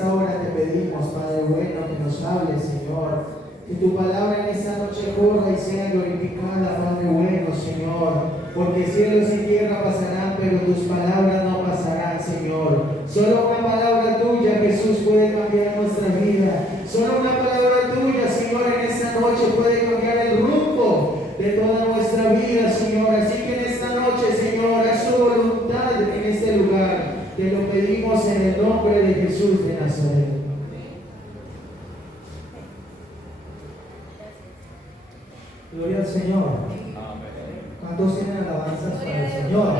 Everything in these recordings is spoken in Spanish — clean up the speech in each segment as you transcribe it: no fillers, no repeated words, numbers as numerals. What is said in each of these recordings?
esta hora te pedimos, Padre bueno, que nos hables, Señor. Que tu palabra en esta noche corra y sea glorificada, Padre bueno, Señor. Porque cielos y tierra pasarán, pero tus palabras no pasarán, Señor. Solo una palabra tuya, Jesús, puede cambiar nuestra vida. Solo una palabra tuya, Señor, en esta noche puede cambiar el rumbo de toda nuestra vida, Señor. Así que en esta noche, Señor, haz tu voluntad en este lugar. Te lo pedimos en el nombre de Jesús de Nazaret. Gloria al Señor. ¿Cuántos tienen alabanzas para el Señor?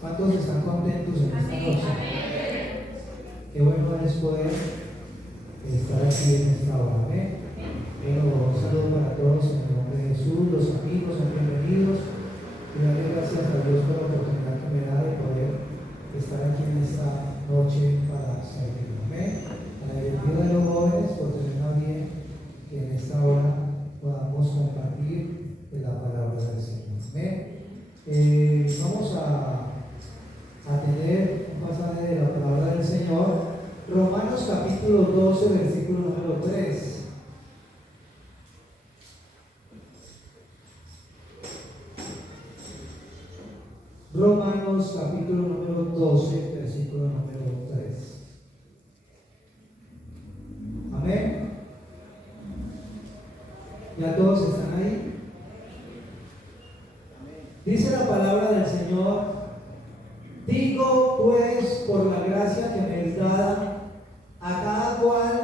¿Cuántos están contentos en esta noche? Qué bueno es poder estar aquí en esta hora. Bueno, un saludo para todos en el nombre de Jesús, los amigos, bienvenidos. Y darle gracias a Dios por la oportunidad que me da de poder estar aquí en esta noche para servir. Agradecido de los jóvenes por tenernos bien que en esta hora podamos compartir de la palabra del Señor. Vamos a tener un pasaje de la palabra del Señor, Romanos capítulo 12, versículo número 3. Romanos capítulo número 12, versículo número 3. Amén. ¿Ya todos están ahí? Dice la palabra del Señor: digo pues por la gracia que me es dada a cada cual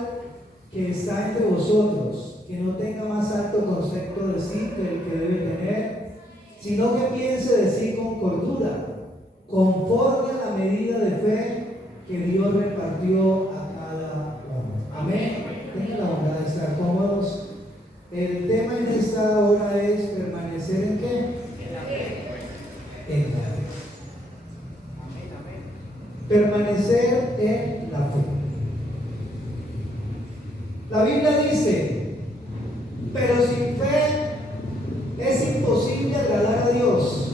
que está entre vosotros, que no tenga más alto concepto de sí que el que debe tener, sino que piense de sí con cordura, conforme a la medida de fe que Dios repartió a cada uno. Amén. Tengan la bondad de estar cómodos. El tema en esta hora es permanecer en ¿qué? En la fe. En la fe. Permanecer en la fe. La Biblia dice: pero sin fe es imposible agradar a Dios,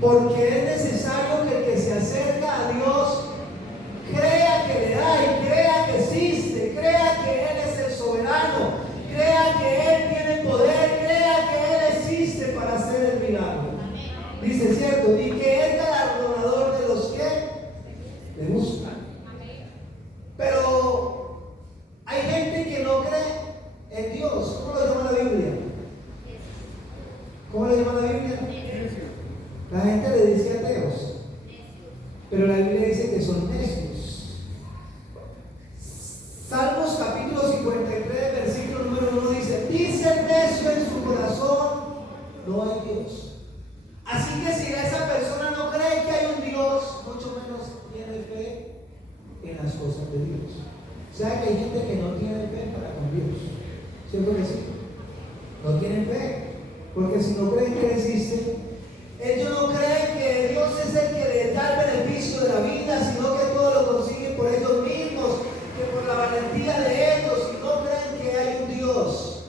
porque es necesario que el que se acerca a Dios crea que le da y crea que existe, crea que Él es el soberano, crea que Él tiene poder, crea que Él existe para hacer el milagro. Dice, ¿cierto? Y que es galardonador de los que le buscan. Pero hay gente que no cree en Dios. ¿Cómo lo llama la Biblia? ¿Cómo lo llama la Biblia? La gente le dice ateos, pero la Biblia dice que son necios. Salmos capítulo 53, versículo número 1 dice: dice el necio en su corazón, no hay Dios. Así que si esa persona no cree que hay un Dios, mucho menos tiene fe en las cosas de Dios. O sea que hay gente que no tiene fe para con Dios. ¿Cierto que sí? No tienen fe, porque si no creen que existe, ellos no creen que Dios es el que les da el beneficio de la vida, sino que todo lo consiguen por ellos mismos, que por la valentía de ellos, y no creen que hay un Dios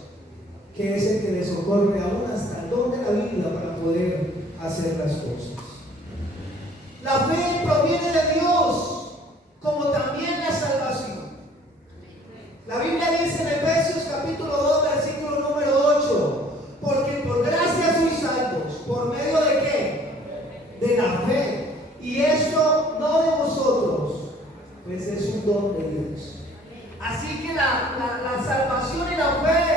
que es el que les socorre aún hasta el don de la vida para poder hacer las cosas. La fe proviene de Dios, como también la salvación. La Biblia dice en Efesios capítulo 2, versículo número 8: porque por gracia sois salvos, ¿por medio de qué? De la fe. Y esto no de vosotros, pues es un don de Dios. Así que la salvación y la fe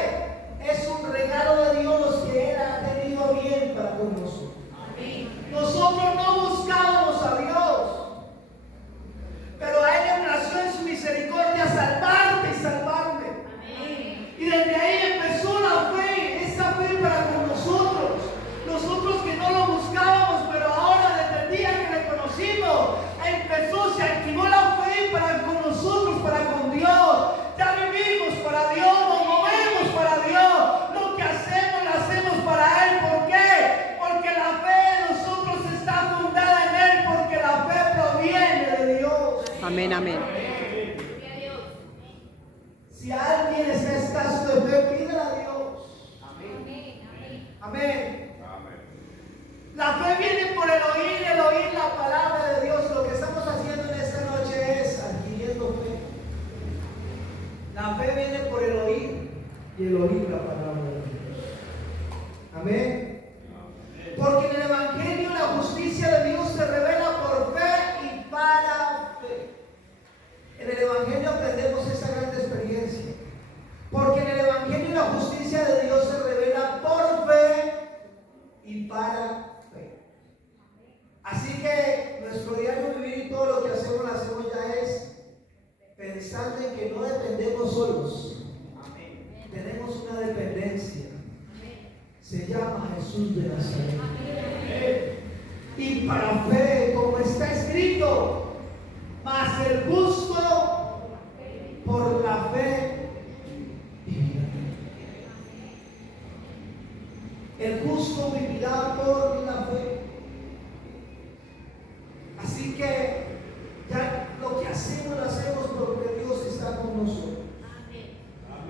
es un regalo de Dios que Él ha tenido bien para con nosotros. Nosotros no buscábamos a Dios, pero a Él le nació en su misericordia salvarte y salvarme. Y desde ahí empezó la fe, esa fe para con nosotros. Nosotros que no lo buscábamos, pero ahora desde el día que le conocimos, empezó, se activó la fe para con nosotros, para con Dios. Ya vivimos para Dios, nos movemos para Dios. Lo que hacemos, lo hacemos para Él. ¿Por qué? Porque la fe de nosotros está fundada en Él, porque la fe proviene de Dios. Amén, amén. Si alguien está escaso de fe, pídele a Dios. Amén. La fe viene por el oír la palabra de Dios. Lo que estamos haciendo en esta noche impío, mas el justo por la fe vivirá. El justo vivirá por la fe. Así que ya lo que hacemos lo hacemos porque Dios está con nosotros.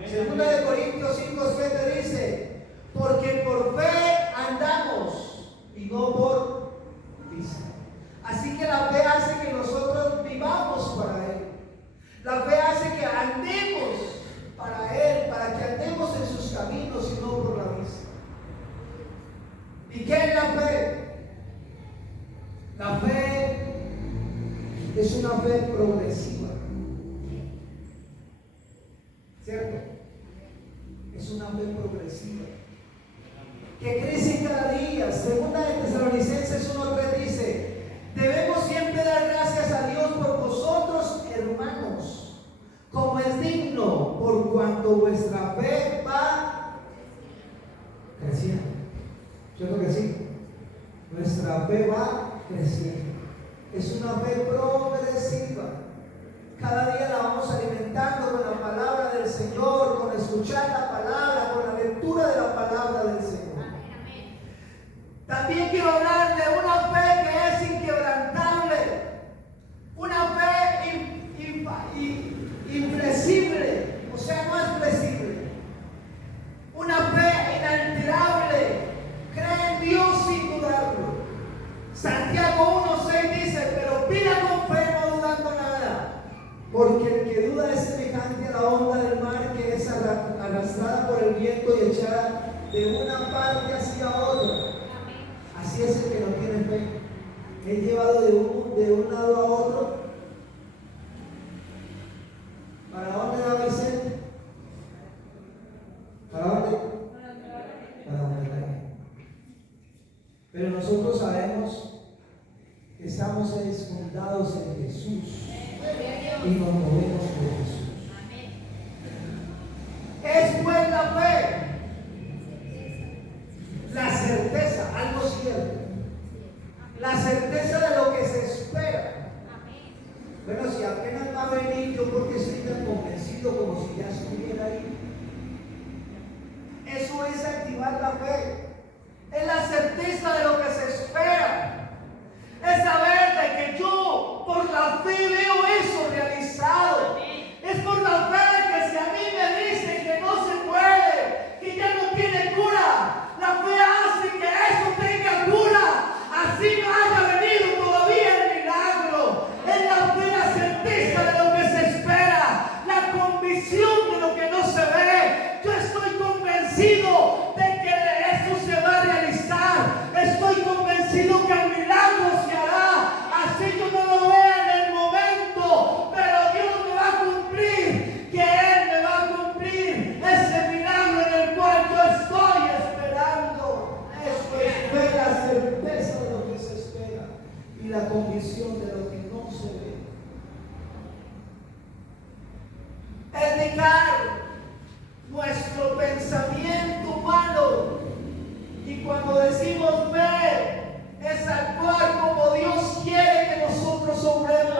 Segunda de Corintios 5:7 dice: porque por fe andamos y no por vista. Así que la fe hace que nosotros vivamos para Él. La fe hace que andemos para Él, para que andemos en sus caminos y no por la vista. ¿Y qué es la fe? La fe es una fe progresiva, ¿cierto? Es una fe progresiva que crece cada día. Segunda de Tesalonicenses 1:3 dice: debemos siempre dar gracias a Dios por vosotros, hermanos, como es digno, por cuanto vuestra fe va creciendo. ¿Cierto que sí? Nuestra fe va creciendo. Es una fe progresiva. Cada día la vamos alimentando con la palabra del Señor, con escuchar la palabra, con la lectura de la palabra del Señor. También quiero hablar de una fe que es inquebrantable, una fe inflexible, o sea, no es flexible, una fe inalterable, cree en Dios sin dudarlo. Santiago 1:6 dice: pero pida con fe, no dudando nada, porque el que duda es semejante a la onda del mar, que es arrastrada por el viento y echada de una parte hacia otra. Así es el que no tiene fe. Es llevado de un lado a otro. ¿Para dónde va Vicente? ¿Para dónde? Para donde cae. Pero nosotros sabemos que estamos fundados en Jesús y nos movemos por Jesús. Es pues la fe, la certeza, algo cierto, la certeza de lo que se espera. Bueno, si apenas va a venir, yo porque estoy tan convencido como si ya estuviera ahí. Eso es activar la fe. Es la certeza de lo que se espera. Es saber de que yo por la fe veo eso realizado. Es por la fe que si a mí me dicen que no se puede, que ya no tiene cura, la fe hace que eso tenga cura. Así no haya venido todavía el milagro. Es la fe, la certeza de lo que se espera, la convicción de lo que no se ve. Yo estoy convencido de que esto se va a realizar. Estoy convencido que el milagro se hará. Así yo no lo vea en el momento, pero Dios me va a cumplir, que Él me va a cumplir ese milagro en el cual yo estoy esperando. Eso es fe, la certeza de lo que se espera y la convicción de lo que no se ve. Es dejar nuestro pensamiento humano, y cuando decimos ver, es actuar como Dios quiere que nosotros obremos.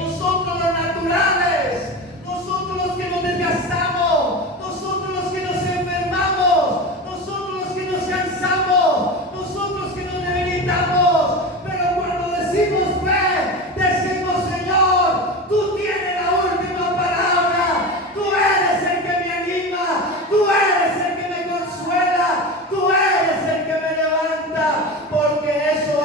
Nosotros los naturales, nosotros los que nos desgastamos, nosotros los que nos enfermamos, nosotros los que nos cansamos, nosotros que nos debilitamos. Pero cuando decimos fe, decimos: Señor, tú tienes la última palabra, tú eres el que me anima, tú eres el que me consuela, tú eres el que me levanta, porque eso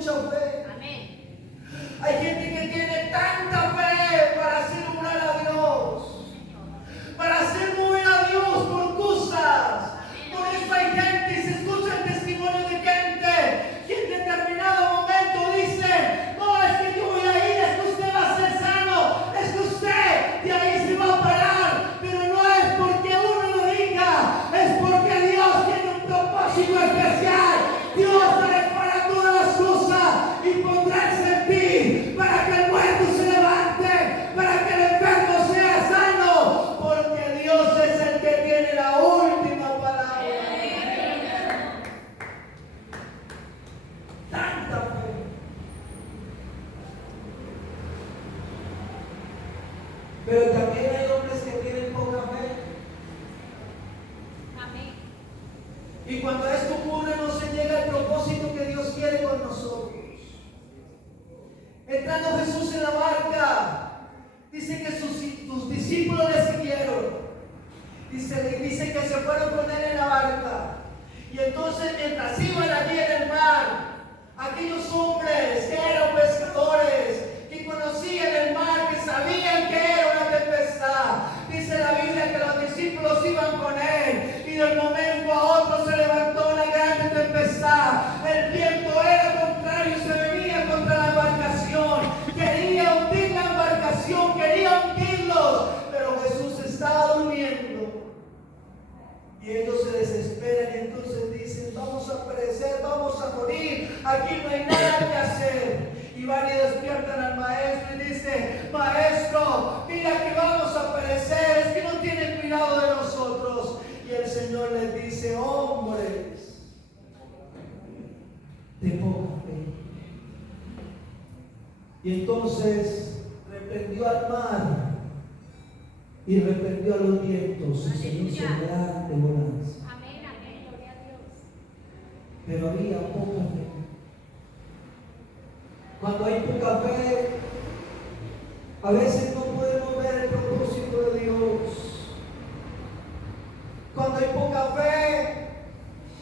mucha fe. Amén. Hay gente que tiene tanta fe para hacer obrar a Dios, para hacer mover a Dios por cosas. Por eso hay gente, y se escucha el testimonio de gente que en determinado momento dice: no, es que yo voy a ir, es que usted va a ser sano, es que usted de ahí se va a parar. Pero no es porque uno lo diga, es porque Dios tiene un propósito especial. Dios hará para todas las cosas y pondrá en ti para que el muerto se levante, para que el enfermo sea sano, porque Dios es el que tiene la última palabra. Tanta fe. Pero también hay hombres que tienen poca fe. Amén. Y cuando esto ocurre no se llega al propósito que Dios quiere con nosotros. Entrando Jesús en la barca, dice que sus discípulos le siguieron. Dice que se fueron con él en la barca. Y entonces mientras iban allí en el mar, aquellos hombres que eran pescadores, que conocían el mar, que sabían que era una tempestad, dice la Biblia que los discípulos iban con él y de un momento a otro se levantó una grande tempestad. El viento era contrario y se venía contra la embarcación, quería hundir la embarcación, quería hundirlos, pero Jesús estaba durmiendo. Y ellos se desesperan y entonces dicen: vamos a perecer, vamos a morir, aquí no hay nada que hacer. Y van y despiertan al maestro y dicen: maestro, mira que vamos a perecer, es que no tienen cuidado de nosotros. Y el Señor les dice: hombres de poca fe. Y entonces reprendió al mar y reprendió a los vientos y se hizo grande bonanza. Amén, amén, gloria a Dios. Pero había poca fe. Cuando hay poca fe, a veces no podemos ver el propósito de Dios. Cuando hay poca fe,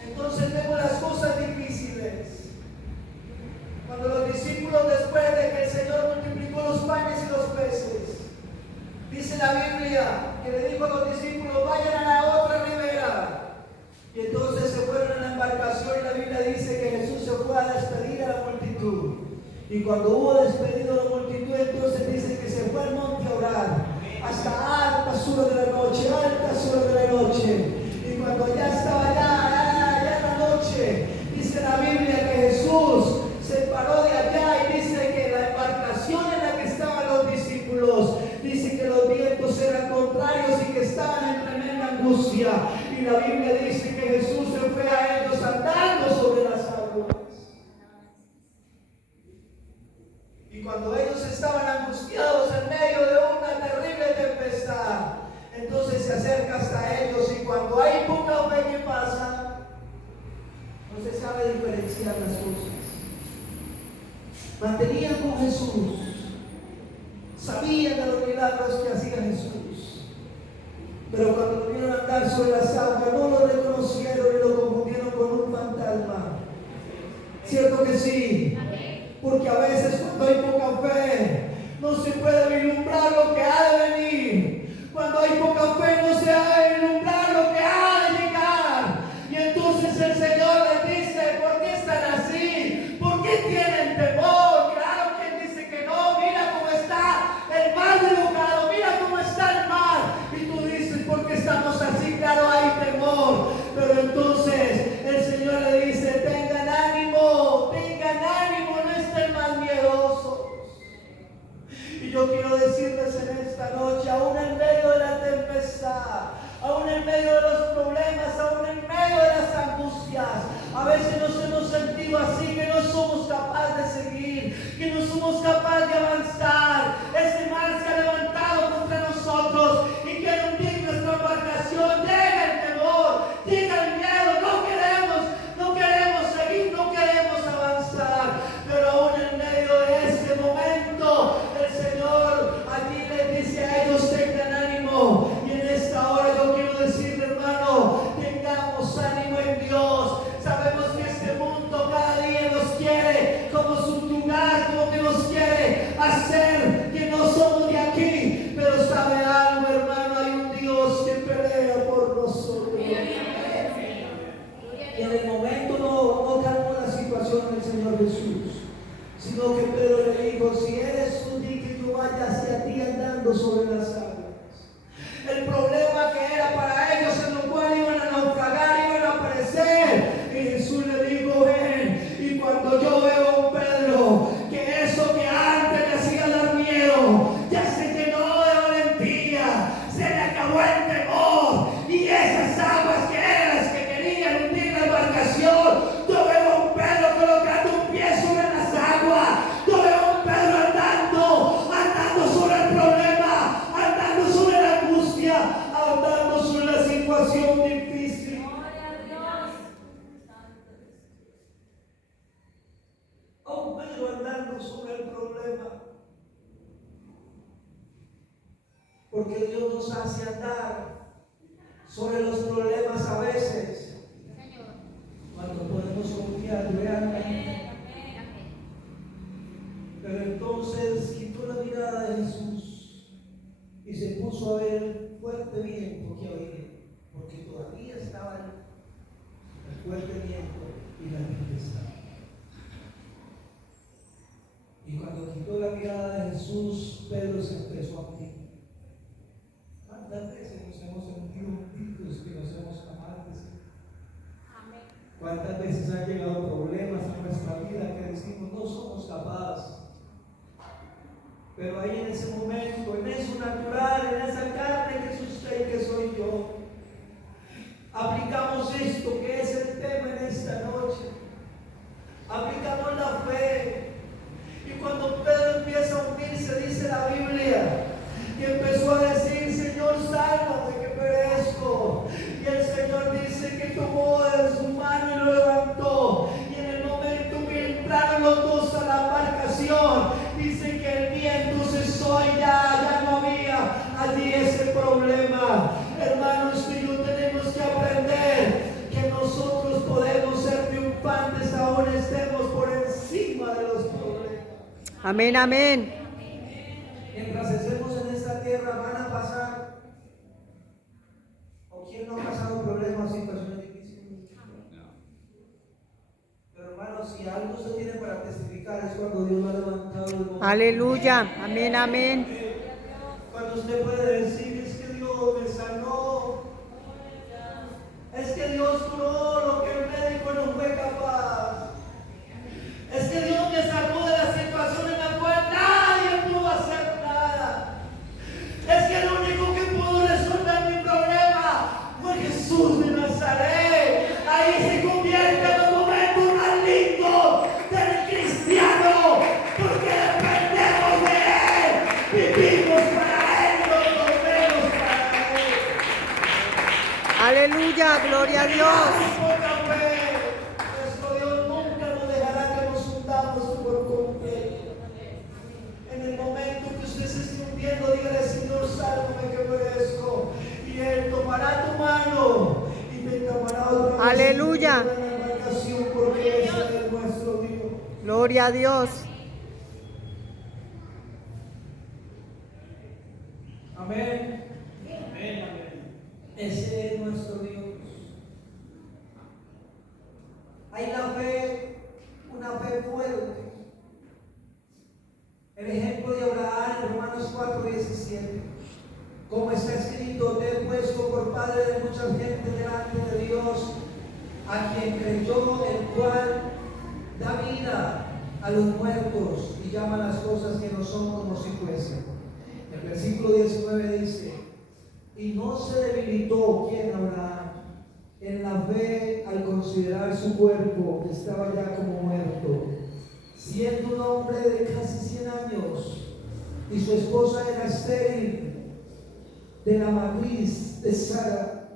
entonces vemos las cosas difíciles. Cuando los discípulos, después de que el Señor multiplicó los panes y los peces, dice la Biblia que le dijo a los discípulos: vayan a la otra ribera. Y entonces se fueron en la embarcación y la Biblia dice que Jesús se fue a despedir a la multitud. Y cuando hubo despedido a la multitud, entonces dice que se fue al monte a orar hasta altas horas de la noche, altas horas de la noche. Y cuando ya estaba ya en la noche, dice la Biblia que Jesús se paró de allá y dice que la embarcación en la que estaban los discípulos, dice que los vientos eran contrarios y que estaban en tremenda angustia. Y la Biblia dice que Jesús se fue a ellos andando sobre las aguas. Y cuando ellos estaban angustiados en medio de una terrible tempestad, entonces se acerca hasta ellos. Y cuando hay poca fe, ¿qué pasa? No se sabe diferenciar las cosas. Mantenían con Jesús, sabían de los milagros que hacía Jesús, pero cuando lo vieron andar sobre las aguas no lo reconocieron y lo confundieron con un fantasma. ¿Cierto que sí? Porque a veces cuando hay poca fe no se puede vislumbrar lo que ha de venir. Cuando hay poca fe no se ha de vislumbrar lo que ha de llegar. Y entonces el Señor les dice: ¿por qué están así? ¿Por qué tienen temor? Claro que Él dice que no. Mira cómo está el mar dibujado, mira cómo está el mar. Y tú dices: ¿por qué estamos así? Claro, hay temor. Pero entonces el Señor le dice: tengan ánimo, no estén más miedosos. Y yo quiero decirles en esta noche, aún en medio de la tempestad, aún en medio de los problemas, aún en medio de las angustias, a veces nos hemos sentido así, que no somos capaces de seguir, que no somos capaces de avanzar. Ese mar se ha levantado contra nosotros y quiere hundir nuestra embarcación. Llega el temor, llega el miedo, no queremos seguir, no queremos avanzar. Pero aún en medio de ese momento, el Señor allí les dice a ellos: tengan ánimo. Y en esta hora yo quiero decirle, hermano, tengamos ánimo en Dios. Sabemos que este mundo cada día nos quiere como nuevo sobre el problema. Porque Dios nos hace andar sobre los problemas a veces, cuando podemos confiar realmente. Pero entonces quitó la mirada de Jesús y se puso a ver el fuerte viento que había, porque todavía estaba el fuerte viento y la tempestad. Y cuando quitó la mirada de Jesús, Pedro se empezó a hundir. ¿Cuántas veces nos hemos sentido hundidos que nos hemos capaz de decir? ¿Cuántas veces han llegado problemas a nuestra vida que decimos no somos capaces? Pero ahí en ese momento, en eso natural, en esa carne que es usted y que soy yo, aplicamos esto que es el tema en esta noche. Aplicamos la fe. Y cuando Pedro empieza a hundirse, dice la Biblia, y empezó a decir, Señor, sálvame que perezco. Y el Señor dice que tomó de su mano y lo levantó. Y en el momento que entraron los dos a la embarcación, dice que el viento cesó y ya no había allí ese problema. Hermanos, tú y yo tenemos que aprender que nosotros podemos ser triunfantes aún estemos por encima de los problemas. Amén, amén. Mientras estemos en esta tierra van a pasar, o quién no ha pasado problemas, situaciones difíciles. Pero hermanos, si algo se tiene para testificar es cuando Dios lo ha levantado. Aleluya. Amén, amén. Cuando usted puede decir, es que Dios me sanó, es que Dios curó lo que el médico no fue capaz, es que Dios me sacó de la situación en la cual nadie pudo hacer nada, es que el único que pudo resolver mi problema fue Jesús de Nazaret. Ahí se convierte en los momentos más lindos del cristiano, porque dependemos de Él, vivimos para Él, no vivimos para Él. Aleluya. Gloria a Dios. Nuestro Dios nunca nos dejará que nos hundamos por completo. En el momento que usted se esté hundiendo, dígale, Señor, sálvame que merezco. Y Él tomará tu mano y te tomará otra vez. Aleluya. En la embarcación, porque ese es nuestro Dios. Gloria a Dios. Amén. Amén, amén. Ese es nuestro Dios. Hay la fe, una fe fuerte. El ejemplo de Abraham en Romanos 4:17. Como está escrito, te he puesto por padre de mucha gente delante de Dios, a quien creyó, el cual da vida a los muertos y llama las cosas que no son como si fuesen. El versículo 19 dice, y no se debilitó quien Abraham en la fe al considerar su cuerpo que estaba ya como muerto, siendo un hombre de casi 100 años, y su esposa era estéril de la matriz de Sara.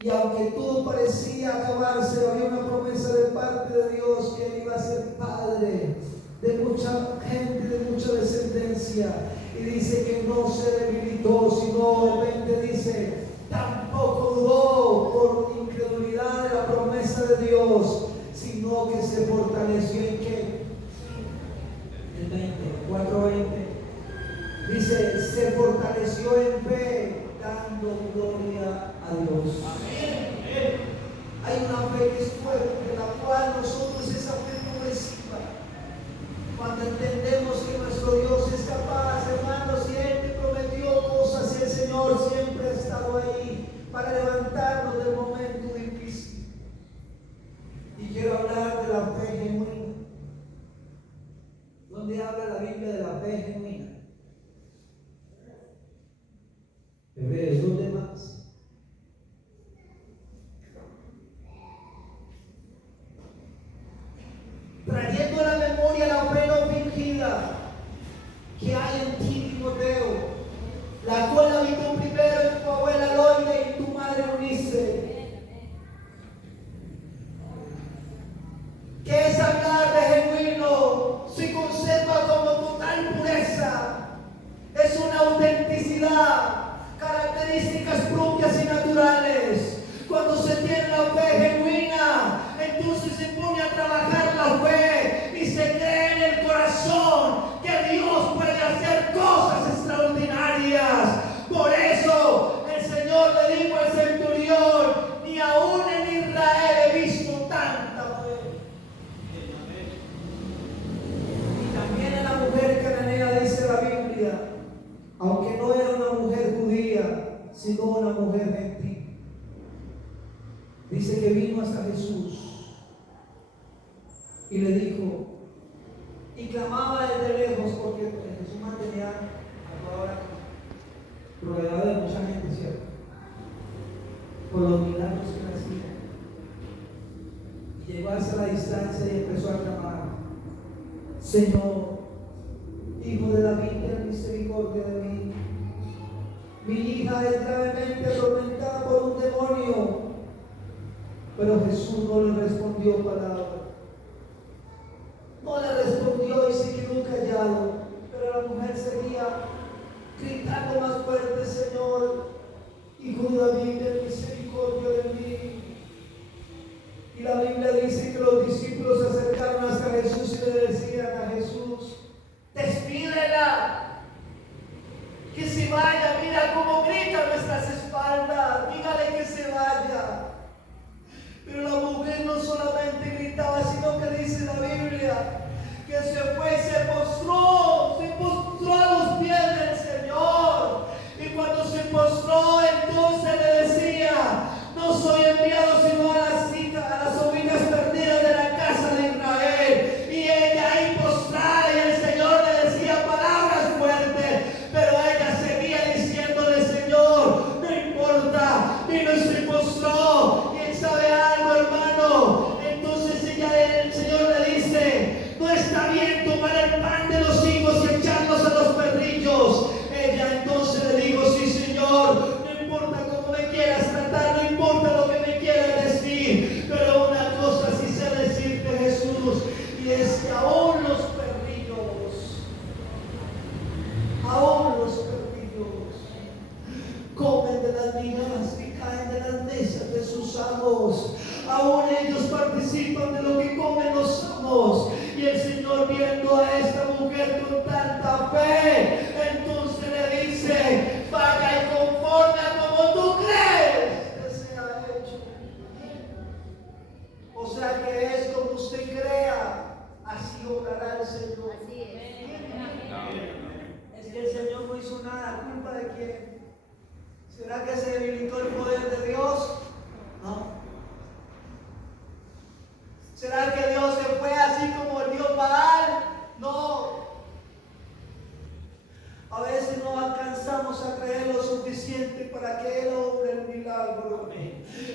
Y aunque todo parecía acabarse, había una promesa de parte de Dios que él iba a ser padre de mucha gente, de mucha descendencia. Y dice que no se debilitó, sino el 20 dice, tampoco dudó por incredulidad de la promesa de Dios, sino que se fortaleció en qué? El 20, 4:20. Dice, se fortaleció en fe, dando gloria a Dios. Amén. Hay una fe que es fuerte, la cual nosotros esa fe progresiva. Cuando entendemos que nuestro Dios es capaz, hermanos, y Él te prometió cosas, y el Señor siempre ha estado ahí para levantarnos del momento difícil. Y quiero hablar de la fe genuina. ¿Dónde habla la Biblia de la fe genuina? Hebreos, ¿dónde más? Trayendo a la memoria la fe no fingida que hay en ti, Timoteo, la cual habitó primero en tu abuela Loide y tu madre Eunice. ¿Qué es hablar de genuino? Se conserva Dice que vino hasta Jesús y le dijo, y clamaba desde lejos, porque Jesús mantenía a toda hora rodeado de mucha gente, ¿cierto? Por los milagros que hacía. Llegó hasta la distancia y empezó a clamar, Señor, Hijo de David, ten misericordia de mí. Mi hija es gravemente atormentada por un demonio. Pero Jesús no le respondió palabra. No le respondió y se quedó callado. Pero la mujer seguía gritando más fuerte, Señor, Hijo de David, ten misericordia de mí. Y la Biblia dice que los discípulos se acercaron hasta Jesús y le decían a Jesús, despídela, que se vaya, mira cómo grita a nuestras espaldas, dígale que se vaya. Pero la mujer no solamente gritaba, sino que dice la Biblia que se fue y se postró a los pies del Señor. Y cuando se postró, entonces le decía, no soy enviado sino a las ovejas perdidas de la casa de Israel. Y ella ahí postrada, y el Señor le decía palabras fuertes, pero ella seguía diciéndole, Señor, no importa, y no se postró. Y él sabe algo, hermano. Entonces el Señor le dice, no está bien tomar el pan de los hijos y echarlos a los perrillos. Ella entonces le dijo, sí, Señor, no importa cómo me quieras tratar, no importa lo que me quieras decir, pero una cosa sí sé decirte, Jesús, y es que aún los perrillos comen de las migajas que caen de las mesas de sus amos. Aún ellos participan de lo que comen los amos. Y el Señor, viendo a esta mujer con tanta fe, entonces le dice, vaya y conforme a como tú crees que sea hecho. O sea que es como usted crea, así obrará el Señor. Así es. Es que el Señor no hizo nada. ¿Culpa de quién? ¿Será que se debilitó el poder de Dios? No. ¿Será que Dios se fue así como el Dios Baal? No. A veces no alcanzamos a creer lo suficiente para que Él obre el milagro.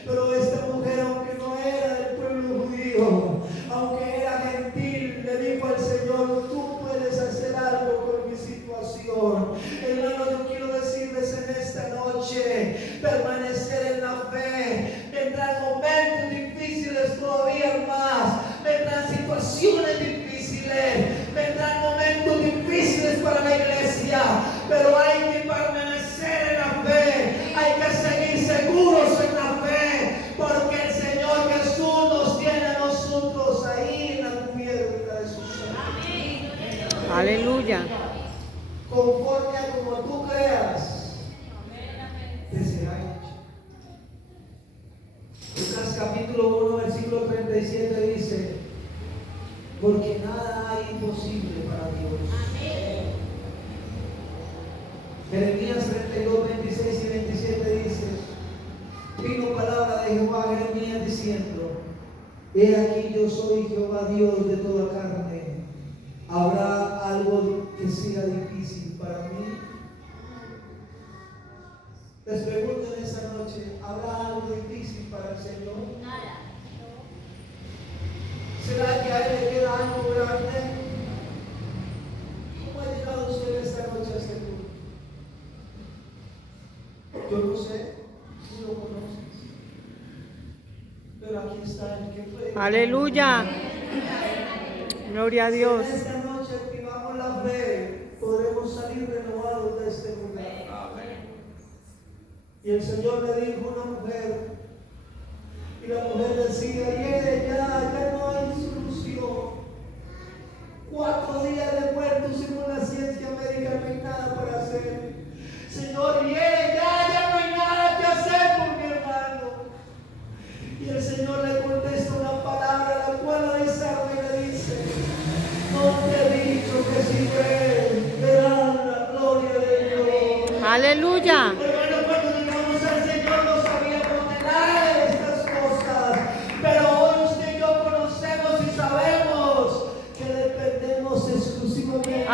Pero esta mujer, aunque no era del pueblo judío, aunque era gentil, le dijo al Señor, tú puedes hacer algo con mi situación. Hermano, yo quiero decirles en esta noche, permanecer en la fe. Vendrán momentos difíciles todavía más, vendrán situaciones difíciles, vendrán momentos difíciles para la iglesia, pero hay que permanecer en la fe, hay que seguir seguros en la fe, porque el Señor Jesús nos tiene a nosotros ahí en la cubierta de su sangre. Aleluya. Conforme a como tú creas, te será hecho. Lucas capítulo 1, versículo 37 dice, porque nada hay imposible para Dios. Jeremías 32, 26 y 27 dice, vino palabra de Jehová a Jeremías diciendo, he aquí yo soy Jehová Dios de toda carne. ¿Habrá algo que sea difícil para mí? Les pregunto en esta noche, ¿habrá algo difícil para el Señor? Nada. ¿Será que a Él le queda algo grande? ¿Cómo ha llegado usted esta noche a este culto? Yo no sé, tú lo conoces. Pero aquí está el que fue. Aleluya. Gloria a Dios. Si en esta noche activamos la fe, podremos salir renovados de este lugar. Y el Señor le dijo a una mujer, y la mujer decía, ya no hay solución. 4 días de muerto según la ciencia médica, no hay nada para hacer. Señor, ya no hay nada que hacer por mi hermano. Y el Señor le contesta una palabra, la cual la desarma y le dice, no te he dicho que si ven, verán la gloria de Dios. Aleluya. Hermano, cuando llegamos al Señor no sabíamos de nada de estas cosas.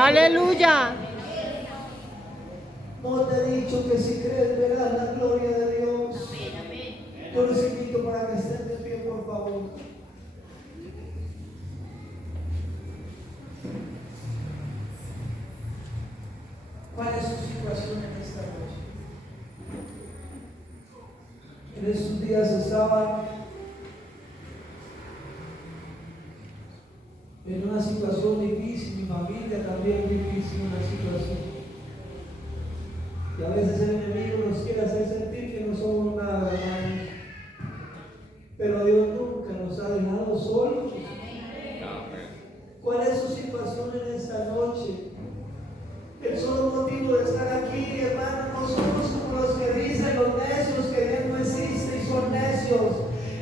Aleluya. No te he dicho que si crees verás la gloria de Dios. Yo los invito para que estén de pie, por favor. ¿Cuál es su situación en esta noche? En estos días estaba en una situación difícil, mi familia también difícil, una situación. Y a veces el enemigo nos quiere hacer sentir que no somos nada, hermanos. Pero Dios nunca nos ha dejado solos. ¿Cuál es su situación en esta noche? El solo motivo de estar aquí, hermanos, no somos como los que dicen los necios que Dios no existe y son necios.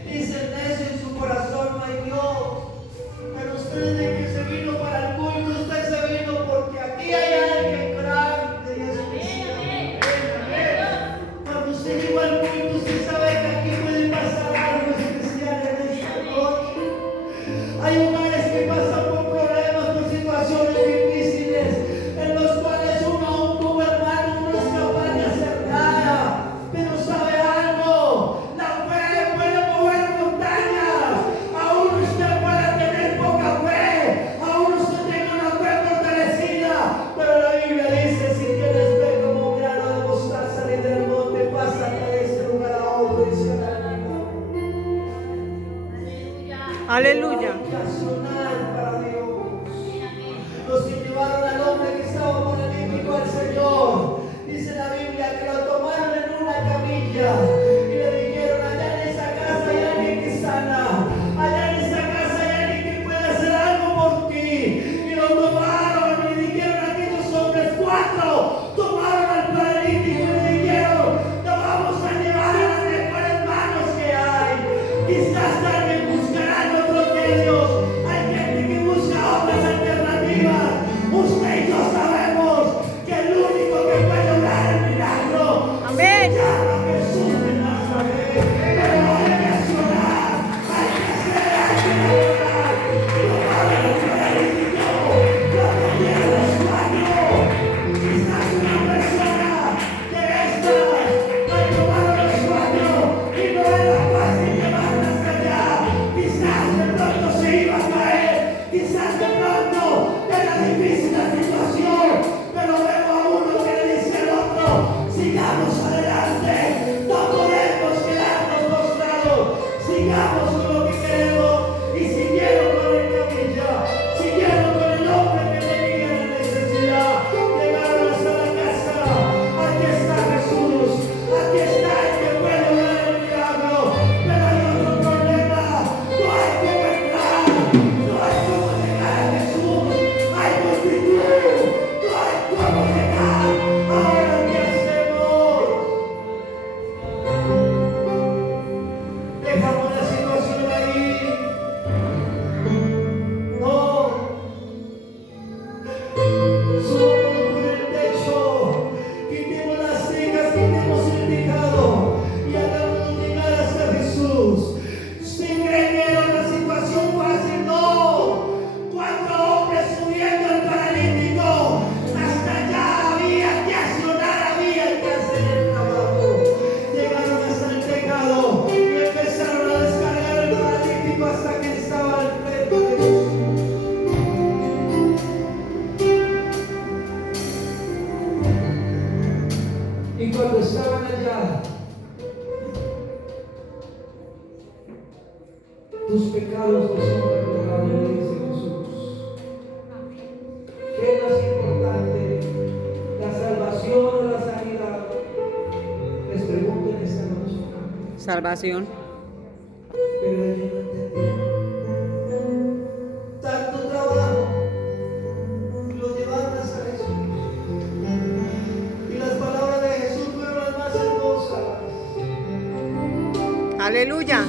Dicen necio en su corazón, no hay Dios. Pero usted desde que se vino para el culto, usted se vino porque aquí hay alguien grande y especial. Cuando usted llegó al culto, usted sabe que aquí puede pasar algo especial en esta noche. Hay hogares que pasan por problemas, por situaciones difíciles, en los cuales uno aún como hermano no es capaz de hacer nada. Pero sabe algo, la fe puede mover montañas. Aún usted puede tener poca fe, aún usted tenga una fe fortalecida, pero la Biblia dice: si tienes fe como un grano de mostaza, ni del monte pásate de este lugar a otro, dice la Biblia. Aleluya. Ocasional para Dios. Los que llevaron al hombre que estaba paralítico al Señor, dice la Biblia que lo tomaron en una camilla y le dijeron: allá en esa casa hay alguien que sana, allá en esa casa hay alguien que puede hacer algo por ti. Y lo tomaron y dijeron aquellos hombres, 4 tomaron al paralítico y le dijeron: lo vamos a llevar a las mejores manos que hay. Quizás alguien buscará en otros medios, hay gente que busca otras alternativas. Usted y yo sabemos que el único que puede obrar el milagro Amén. se llama Jesús de Nazaret. Pero hay que accionar, hay que hacer, hay que lograr. Tomaron el paralítico, lo metieron en su baño. Quizás una persona de estas la tomaron en su baño y no era fácil llevarla hasta allá. Quizás de pronto se iba a caer, quizás de pronto era difícil la situación, pero vemos a uno que le dice al otro: sigamos adelante, no podemos quedarnos postrados, sigamos con lo que queremos. Y siguieron con la camilla, siguieron con el hombre que tenía la necesidad, llegaron hasta la casa. Aquí está Jesús, aquí está el que puede obrar el milagro, pero hay otro problema: no hay cómo entrar, no hay cómo llegar a Jesús, hay multitud, no hay cómo llegar. Ahora, ¿qué hacemos? Dejamos la situación ahí. No, subámonos por el techo, quitemos las tejas, quitemos el tejado y hagámonos llegar hasta Jesús. ¿Usted cree que era una situación fácil? No. 4 hombres subiendo al paralítico, hasta allá había que accionar, había que hacer el trabajo. Llegaron hasta el tejado y empezaron a descargar el paralítico hasta que estaba al frente de Jesús. Y cuando estaban allá, tus pecados te son perdonados, le dice Jesús. ¿Qué es más importante? ¿La salvación o la sanidad? Les pregunto en esta noche. Salvación. Pero ellos no entendieron. Tanto trabajo y lo llevaron hasta Jesús. Y las palabras de Jesús fueron las más hermosas. Aleluya.